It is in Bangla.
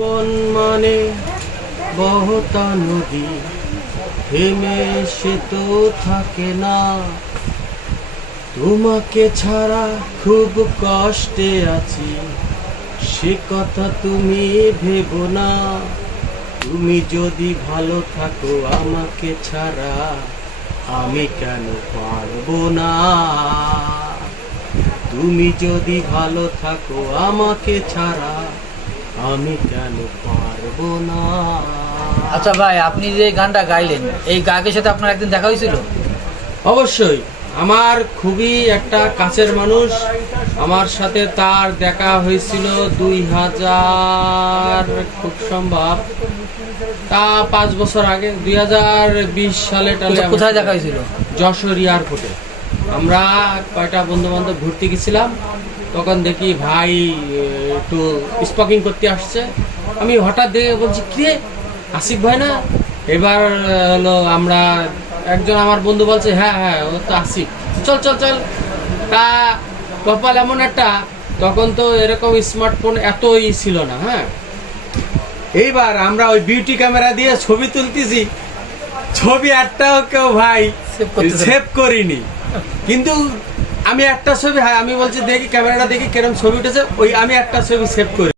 জীবন মানে বহতা নদী, থেমে সে তো থাকে না। তোমাকে ছাড়া খুব কষ্টে আছি, সে কথা তুমি ভেবো না। তুমি যদি ভালো থাকো আমাকে ছাড়া, আমি কেন পারবো না। তুমি যদি ভালো থাকো আমাকে ছাড়া, আমি কেন পারবো না। আচ্ছা ভাই, আপনি যে গানটা গাইলেন, এই গায়কের সাথে আপনার একদিন দেখা হয়েছিল? অবশ্যই, আমার খুবই একটা কাছের মানুষ। আমার সাথে তার দেখা হয়েছিল 2000, খুব সম্ভব তা 5 বছর আগে, 2020 সালে টালে। কোথায় দেখা হয়েছিল? যশোর এয়ারপোর্টে আমরা কয়টা বন্ধু বান্ধব ঘুরতে গেছিলাম। তখন দেখি ভাই একটু স্পকিং করতে আসছে। আমি হঠাৎ দেখে বলছি, কিরে আসিফ ভাই না? এবার হলো আমরা একজন আমার বন্ধু বলছে, হ্যাঁ হ্যাঁ ও তো আসিফ, চল চল চল। তা কপাল এমন একটা, তখন তো এরকম স্মার্টফোন এতই ছিল না। হ্যাঁ, এইবার আমরা ওই বিউটি ক্যামেরা দিয়ে ছবি তুলতেছি, ছবি একটাও কেউ ভাই সেভ করিনি। কিন্তু আমি একটা ছবি, হ্যাঁ আমি বলছি দেখি ক্যামেরাটা দেখি কেরম ছবি উঠেছে, ওই আমি একটা ছবি সেভ করি।